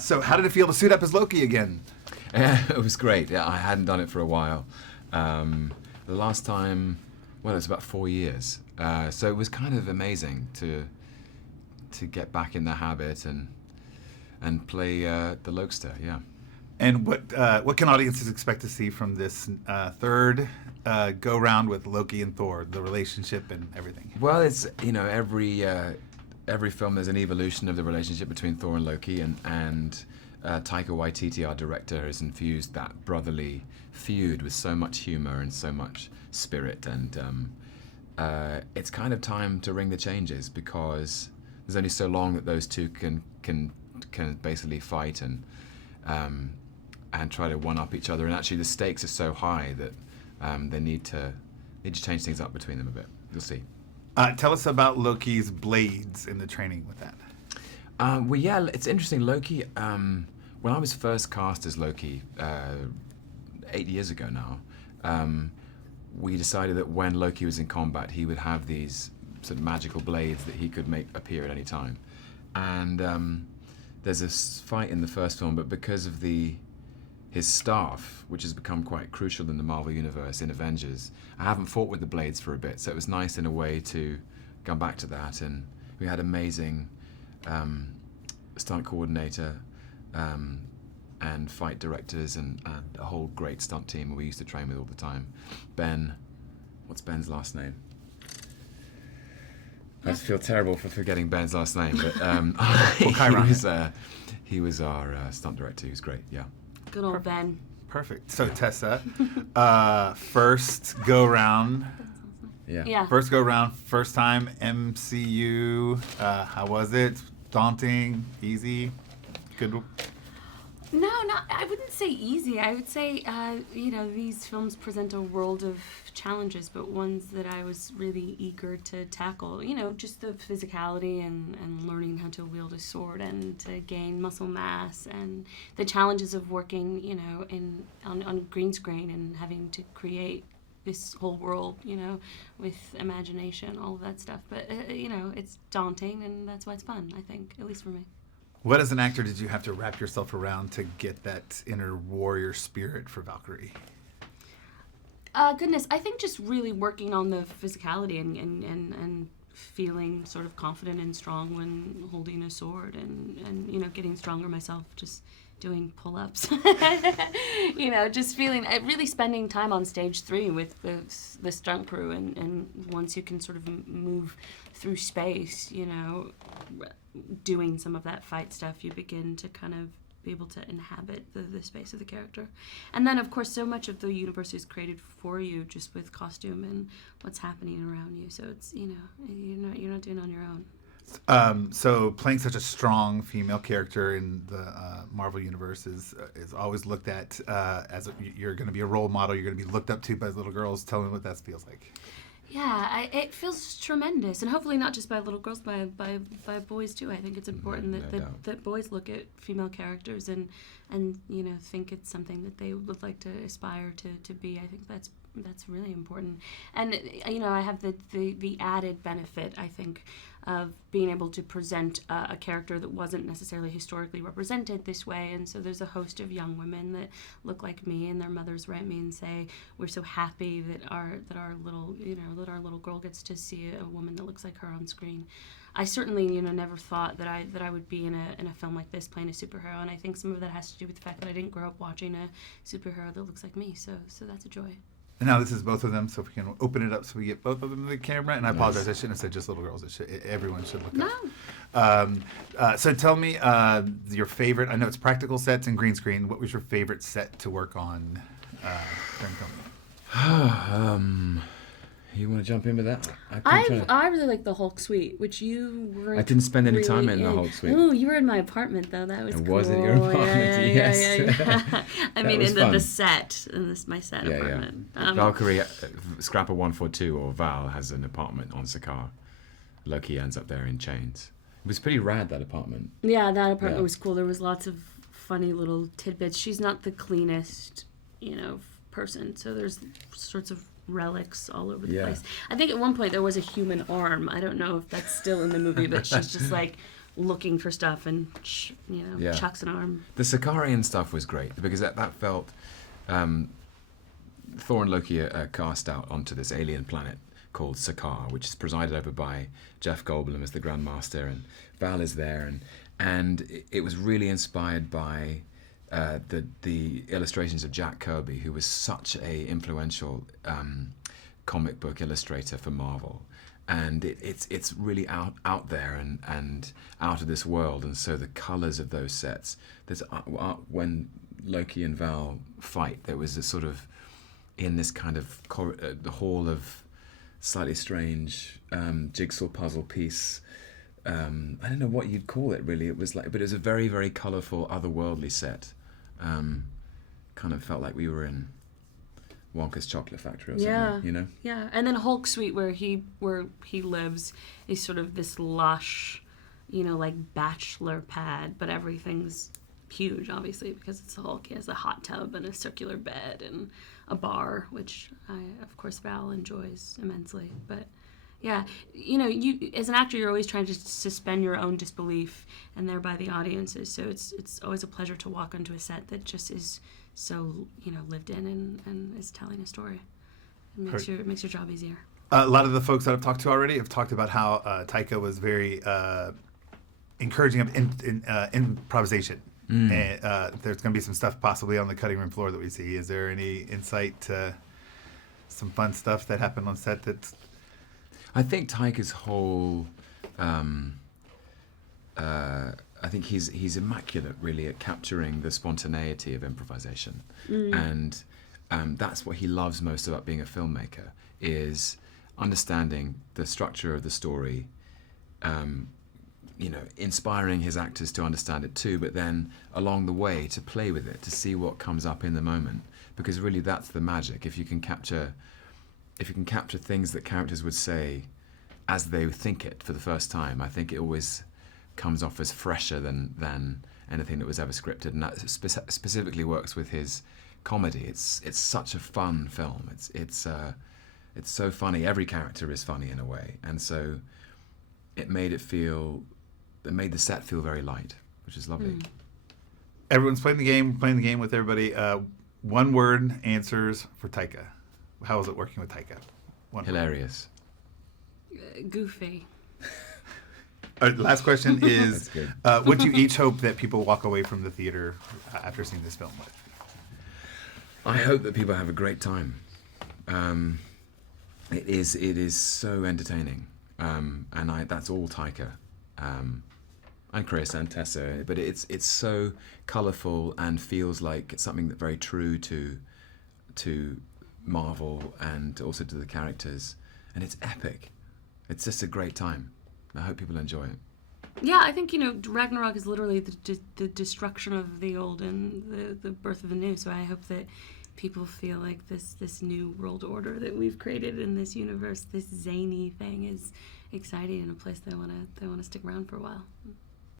So how did it feel to suit up as Loki again? It was great. Yeah, I hadn't done it for a while. The last time, well, it's about 4 years. So it was kind of amazing to get back in the habit and play the Lokester. Yeah. And what can audiences expect to see from this third go round with Loki and Thor, the relationship and everything? Well, it's every film there's an evolution of the relationship between Thor and Loki, and Taika Waititi, our director, has infused that brotherly feud with so much humor and so much spirit, and it's kind of time to ring the changes, because there's only so long that those two can basically fight and try to one-up each other, and actually the stakes are so high that they need to change things up between them a bit. You'll see. Tell us about Loki's blades and the training with that. Well, yeah, it's interesting. Loki, when I was first cast as Loki 8 years ago now, we decided that when Loki was in combat, he would have these sort of magical blades that he could make appear at any time. And there's a fight in the first film, but because of his staff, which has become quite crucial in the Marvel Universe, in Avengers, I haven't fought with the blades for a bit, so it was nice in a way to come back to that. And we had amazing stunt coordinator and fight directors and a whole great stunt team we used to train with all the time. Ben, what's Ben's last name? I just feel terrible for forgetting Ben's last name, but he was our stunt director. He was great, yeah. Good old Ben. Perfect. So Tessa, first go round. Yeah. First go round, first time MCU. How was it? Daunting? Easy? Good? No, I wouldn't say easy. I would say, these films present a world of challenges, but ones that I was really eager to tackle. Just the physicality and learning how to wield a sword and to gain muscle mass, and the challenges of working, on green screen and having to create this whole world, with imagination, all of that stuff. But, it's daunting, and that's why it's fun, I think, at least for me. What as an actor did you have to wrap yourself around to get that inner warrior spirit for Valkyrie? Goodness, I think just really working on the physicality and feeling sort of confident and strong when holding a sword, and getting stronger myself, just doing pull-ups. Just feeling, really spending time on stage 3 with the stunt crew, and once you can sort of move through space, doing some of that fight stuff, you begin to kind of be able to inhabit the space of the character. And then, of course, so much of the universe is created for you just with costume and what's happening around you. So it's, you're not doing it on your own. So playing such a strong female character in the Marvel Universe is always looked at as you're going to be a role model. You're going to be looked up to by little girls. Tell me what that feels like. Yeah, it feels tremendous, and hopefully not just by little girls, by boys too. I think it's important that boys look at female characters and think it's something that they would like to aspire to be. I think that's really important. And I have the added benefit, I think, of being able to present a character that wasn't necessarily historically represented this way. And so there's a host of young women that look like me, and their mothers write me and say, we're so happy that our little girl gets to see a woman that looks like her on screen. I certainly never thought that I would be in a film like this playing a superhero, and I think some of that has to do with the fact that I didn't grow up watching a superhero that looks like me. So that's a joy. And now this is both of them, so if we can open it up so we get both of them in the camera. And I apologize, I shouldn't have said just little girls. Everyone should look up. So tell me your favorite. I know it's practical sets and green screen. What was your favorite set to work on during filming? You want to jump in with that? I really like the Hulk suite, which you weren't. I didn't spend any time really in the Hulk suite. Oh, you were in my apartment though. That was cool. Was it your apartment? Yes. Yeah. I mean, in the set, in my set apartment. Yeah. Valkyrie, Scrapper 142 or Val has an apartment on Sakaar. Loki ends up there in chains. It was pretty rad, that apartment. Yeah, that apartment was cool. There was lots of funny little tidbits. She's not the cleanest, person, so there's sorts of relics all over the place. I think at one point there was a human arm. I don't know if that's still in the movie, but she's just like looking for stuff and chucks an arm. The Sicarian stuff was great because that felt Thor and Loki are cast out onto this alien planet called Sakaar, which is presided over by Jeff Goldblum as the Grand Master, and Val is there, and it was really inspired by the illustrations of Jack Kirby, who was such a influential comic book illustrator for Marvel. And it's really out there and out of this world, and so the colours of those sets. There's when Loki and Val fight, there was a sort of in this kind of the hall of slightly strange jigsaw puzzle piece. I don't know what you'd call it really. It was like, but it was a very, very colourful, otherworldly set. Kind of felt like we were in Wonka's Chocolate Factory or something, you know? Yeah, and then Hulk Suite, where he lives, is sort of this lush, like bachelor pad, but everything's huge, obviously, because it's the Hulk. He has a hot tub and a circular bed and a bar, which of course Val enjoys immensely. But yeah, you as an actor, you're always trying to suspend your own disbelief, and thereby the audience's. So it's always a pleasure to walk onto a set that just is so lived in and is telling a story. It makes your job easier. A lot of the folks that I've talked to already have talked about how Taika was very encouraging of improvisation. And there's going to be some stuff possibly on the cutting room floor that we see. Is there any insight to some fun stuff that happened on set that's... I think Taika's whole... I think he's immaculate, really, at capturing the spontaneity of improvisation. And that's what he loves most about being a filmmaker, is understanding the structure of the story, inspiring his actors to understand it too, but then along the way to play with it, to see what comes up in the moment, because really that's the magic. If you can capture things that characters would say as they think it for the first time, I think it always comes off as fresher than anything that was ever scripted, and that specifically works with his comedy. It's such a fun film. It's so funny. Every character is funny in a way, and so it made the set feel very light, which is lovely. Everyone's playing the game with everybody. One word answers for Taika. How was it working with Taika? Hilarious. Goofy. All right, the last question is, what do you each hope that people walk away from the theater after seeing this film with? I hope that people have a great time. It is so entertaining, and that's all Taika, and Chris and Tessa. But it's so colourful and feels like it's something that's very true to Marvel and also to the characters, and it's epic. It's just a great time. I hope people enjoy it. Yeah, I think, Ragnarok is literally the destruction of the old and the birth of the new. So I hope that people feel like this new world order that we've created in this universe, this zany thing, is exciting and a place they want to stick around for a while.